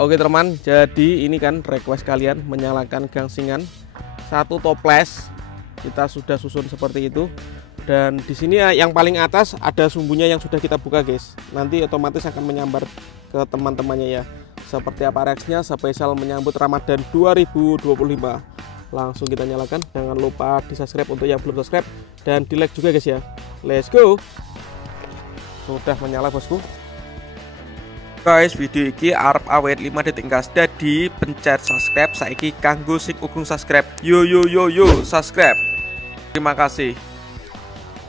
Oke teman, jadi ini kan request kalian menyalakan gangsingan satu toples. Kita sudah susun seperti itu. Dan di sini yang paling atas ada sumbunya yang sudah kita buka guys. Nanti otomatis akan menyambar ke teman-temannya ya. Seperti apa reaksinya spesial menyambut Ramadan 2025. Langsung kita nyalakan. Jangan lupa di subscribe untuk yang belum subscribe. Dan di like juga guys ya. Let's go. Sudah menyala bosku. Guys, video ini arep awet 5 detik gas. Jadi pencet subscribe saiki kanggo sing urung subscribe. Yo subscribe. Terima kasih.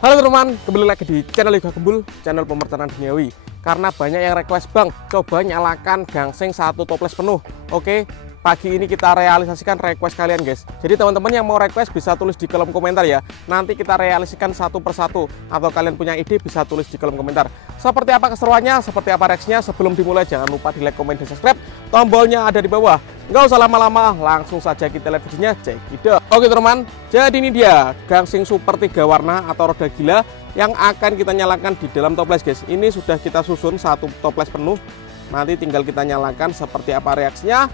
Halo teman, kembali lagi di channel Yoga Gembul, channel pemertanan duniawi. Karena banyak yang request, Bang, coba nyalakan gangsing satu toples penuh. Oke, pagi ini kita realisasikan request kalian guys. Jadi teman-teman yang mau request bisa tulis di kolom komentar ya. Nanti kita realisasikan satu persatu. Atau kalian punya ide bisa tulis di kolom komentar. Seperti apa keseruannya, seperti apa reaksinya. Sebelum dimulai jangan lupa di like, komen, dan subscribe. Tombolnya ada di bawah. Nggak usah lama-lama, langsung saja kita lihat videonya. Cekidot. Oke teman, jadi ini dia gangsing super 3 warna atau roda gila yang akan kita nyalakan di dalam toples guys. Ini sudah kita susun satu toples penuh. Nanti tinggal kita nyalakan seperti apa reaksinya.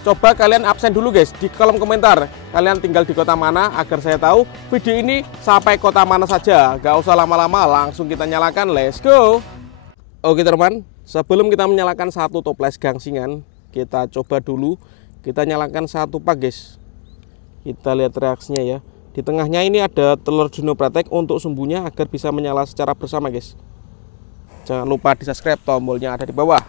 Coba kalian absen dulu guys di kolom komentar. Kalian tinggal di kota mana agar saya tahu video ini sampai kota mana saja. Gak usah lama-lama, langsung kita nyalakan. Let's go. Oke teman, sebelum kita menyalakan satu toples gangsingan, kita coba dulu kita nyalakan satu pak guys. Kita lihat reaksinya ya. Di tengahnya ini ada telur dinopratek untuk sumbunya agar bisa menyala secara bersama guys. Jangan lupa di subscribe, tombolnya ada di bawah.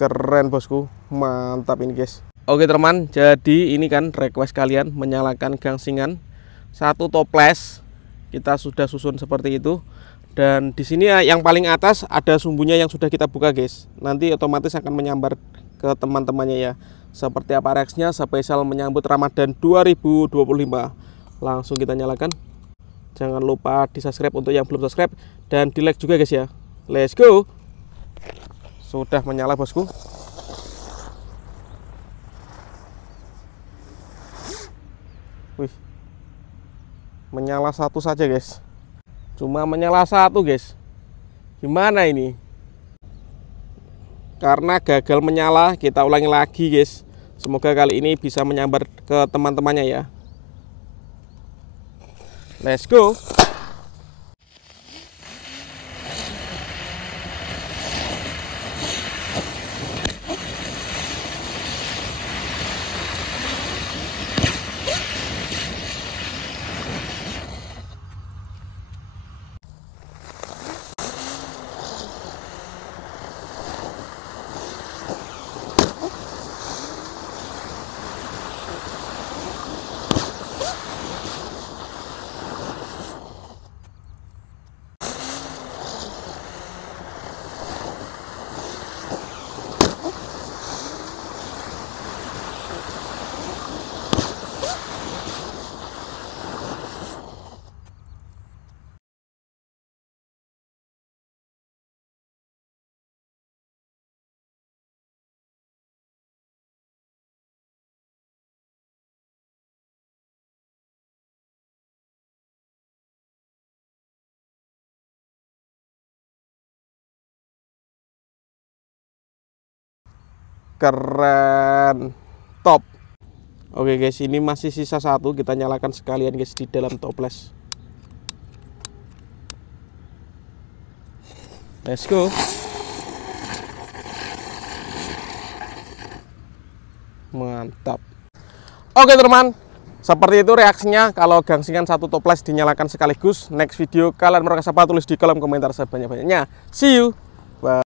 Keren bosku, mantap ini guys. Oke teman, jadi ini kan request kalian menyalakan gangsingan satu toples. Kita sudah susun seperti itu. Dan di sini yang paling atas ada sumbunya yang sudah kita buka guys. Nanti otomatis akan menyambar ke teman-temannya ya. Seperti apa reaksinya spesial menyambut Ramadan 2025. Langsung kita nyalakan. Jangan lupa di subscribe untuk yang belum subscribe. Dan di like juga guys ya. Let's go. Sudah menyala bosku. Wih, menyala satu saja guys. Cuma menyala satu guys. Gimana ini? Karena gagal menyala, kita ulangi lagi guys. Semoga kali ini bisa menyambar ke teman-temannya ya. Let's go. Keren, top. Oke guys, ini masih sisa satu, kita nyalakan sekalian guys di dalam toples. Let's go. Mantap. Oke teman, seperti itu reaksinya kalau gangsingan satu toples dinyalakan sekaligus. Next video kalian merasa apa, tulis di kolom komentar sebanyak-banyaknya. See you. Bye.